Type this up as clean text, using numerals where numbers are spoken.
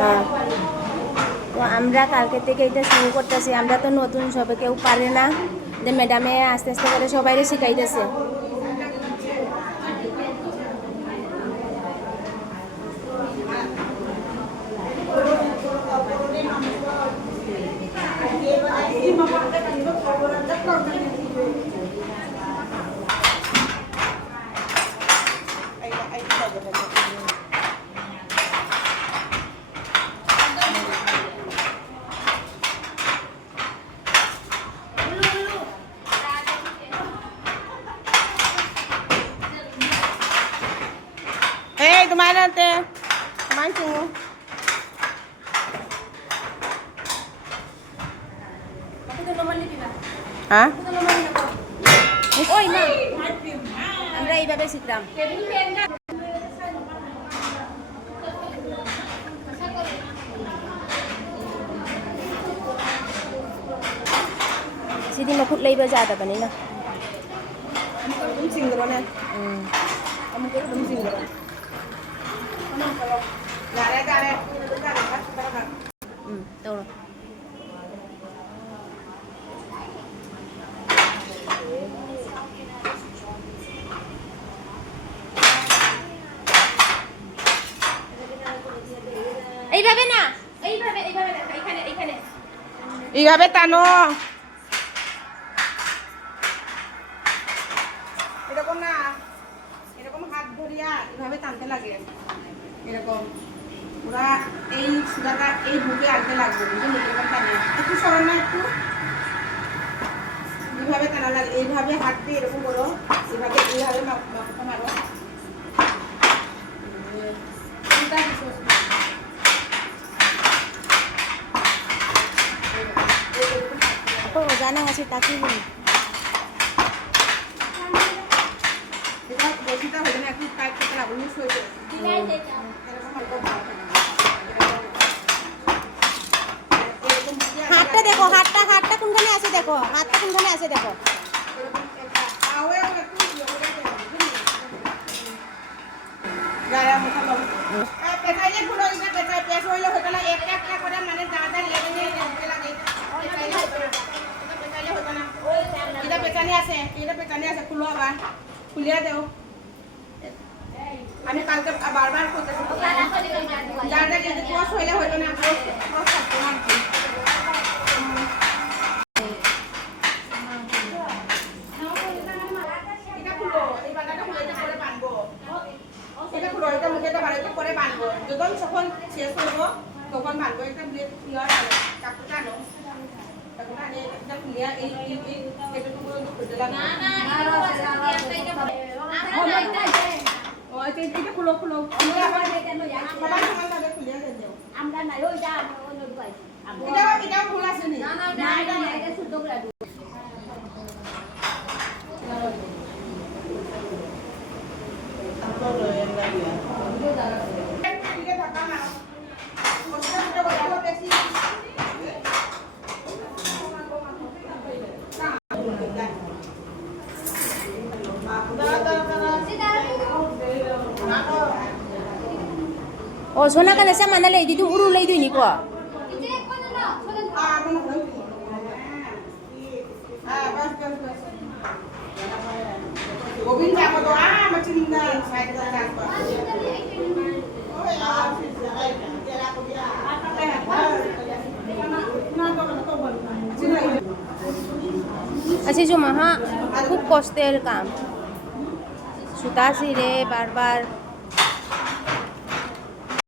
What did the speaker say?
হ্যাঁ, তো আমরা কালকে থেকে এটা শুরু করতেছি। আমরা তো নতুন, সবে কেউ পারে না, যে ম্যাডামে আস্তে আস্তে করে সবাইরে শিখাইতেছে। Hey, kumain natin. Kumain po. Ha? ওই না, আমরা এইভাবে শিখলাম। Sini makut lay ba jada ba nila? Cũng xinh rồi nè. Ông cứ cũng xinh rồi. Ra đây, ra đây. Ra đây, ra đây. Đâu rồi? এইভাবে না, এইভাবে এইভাবে না, এখানে এখানে এইভাবে টানো। এরকম না, এরকম হাত ধরিয়া এইভাবে টানতে লাগে। এরকম পুরা এই সুতাটা এই বুকে আনতে লাগবে, বুঝলি? এরকম টানে একটু সরান না, একটু এইভাবে টানা লাগে। এইভাবে হাত দিয়ে এরকম করো, এইভাবে এইভাবে মাপটা মারো। Ako gana nga si Taki mo. এটা বসিটা হয়ে না, একটু টাইট করতে লাগবে, লুজ হয়ে যাবে। এরকম হালকা হাতটা দেখো, হাতটা হাতটা কোনখানে আছে দেখো, হাতটা কোনখানে আছে দেখো। গায়া মুখা লম পেছাইলে ফুলো এটা পেছাই পেছ হইলে হতো না, এক এক করে মানে যা যা লেগে নিয়ে যেতে লাগে। পেছাইলে হতো না, এটা পেছাইলে হতো না। এটা পেছানি আছে খুলো, আবার খুলিয়া দেও। আমি কালকে বারবার করতেছি, যা যা যদি ক্রস হইলে হতো না, ক্রস থাকতো না। এটা খুলো, এই বাটাটা খুলে এটা করে বাঁধবো। এটা খুলো, এটা মুখেটা বাড়াইতে করে বাঁধবো। যখন শেষ হইব তখন বাঁধবো। একটা ব্লেড খুলিয়া কাপড়টা আনো, কাপড়টা আনিয়ে এটা খুলিয়া এই এটুকু খুলতে লাগে। এটা খুলো খুলো, সবাই সমানভাবে খুলিয়া দেও। এটাও ভুল আছে নি? O sona ka na sa manalay dito urulay din ni ko. Govind जाको तो मचिंदा साइड का जाको Kasi sumaha, খুব কষ্টের কাম। সুতা ছিঁড়ে বারবার